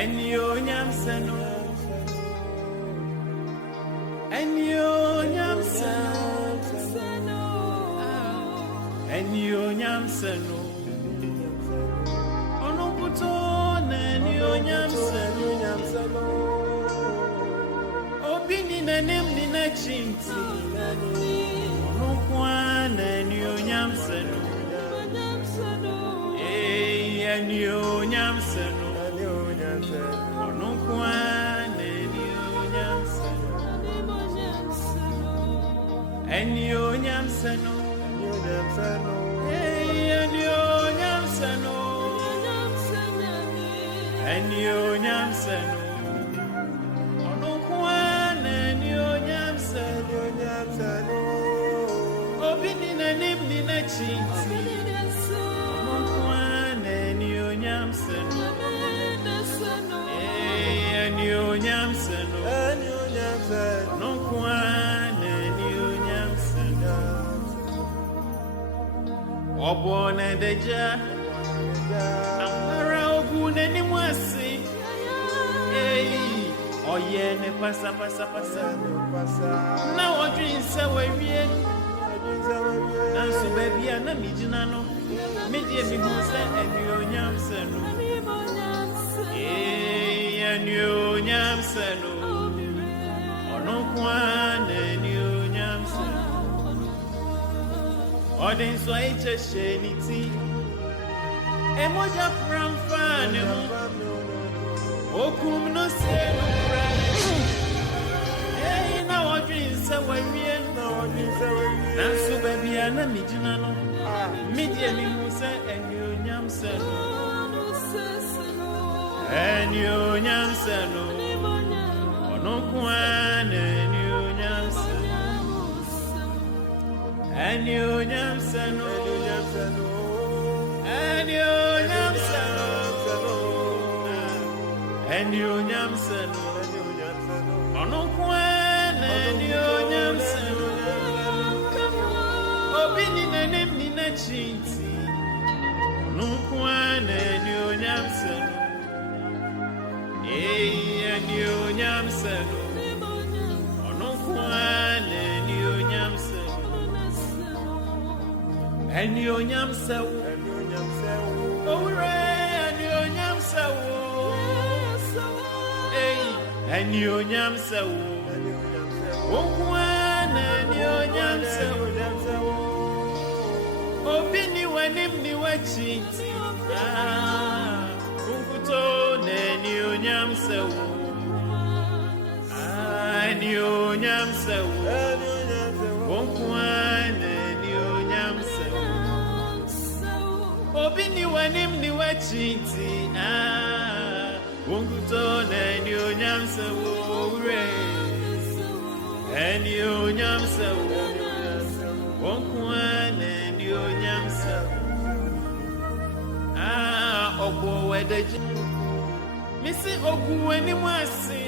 Enyo nyamseno. Enyo nyamseno. Enyo nyamseno. Onokuto enyo nyamseno. Obini nanem ni na chinti. Onokwan enyo nyamseno. Enyo nyamseno. Onokwan enyo nyamseno. Enyo nyamseno. Enyo nyamseno. Enyo nyamseno. Onokwan enyo nyamseno. Obini nanim ni na chinti. Onokwan enyo nyamseno. Enyo nyamseno. Onokwan enyo nyamseno. Obone deja. Amara ogune ni mwasi. Oye ne pasa. Na wadrin se wewie. Nansu baby na mijina no. Medie mi hu se enyo nyamseno. Enyo nyamseno. Onokwan enyo nyamseno. Odin so eche sheniti. Emoja pramfa ne ho. Okum no se no brane. Na wadrin se wewie. Nansu baby na mijina no. Medie mi hu se enyo nyamseno. Enyo nyamseno. Onokwan enyo nyamseno. Enyo nyamseno. Enyo nyamseno. Enyo nyamseno. Onokwan enyo nyamseno. Obini nanem ni na chinti. Onokwan enyo nyamseno. Enyo nyamseno. Onokwan enyo nyamseno. Enyo nyamseno. Owure enyo nyamseno. Enyo nyamseno. Okwan enyo nyamseno. Obini wanim ni wachinti. Unkuto enyo nyamseno. Enyo nyamseno. Okwan enyo nyamseno. Obini wanim ni wachinti. Unkuto enyo nyamseno. Enyo nyamseno. Okwan enyo nyamseno. Ogbo wedeji. Misi ogu eni mwasi.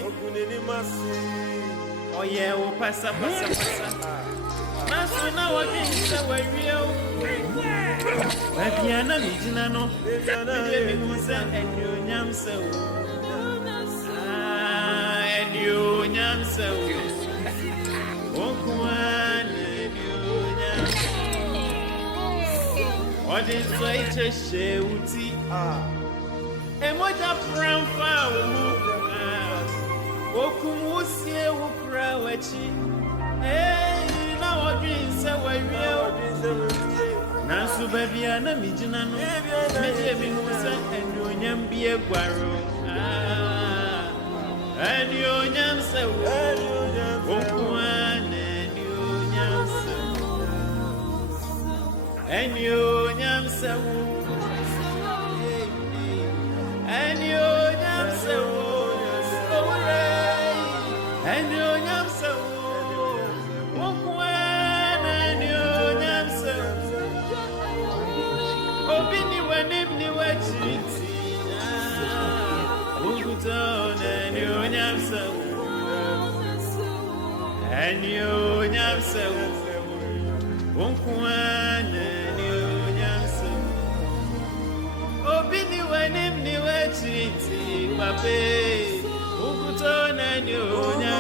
Oye o pasa. Nasu na wadi se wewie o. Babiana mijina no. Medie mi hu se enyo nyamseno. Enyo nyamseno. Okwan enyo nyamseno. Odin so eche shewuti. Emoja pramfa umu. Okum usie ukra wachi. Na wadrin se wewie. Nansu babiana mijina no. Medie mi hu se enyo nyambie gwaro. Enyo nyamseno. Okwan enyo nyamseno. Enyo nyamseno. Enyo nyamseno. Enyo nyamseno. Okwan enyo nyamseno. Obini wanim ni wachinti. Unkuto enyo nyamseno. Enyo nyamseno. Okwan enyo nyamseno. Obini wanim ni wachinti. pape ukuto na ni onya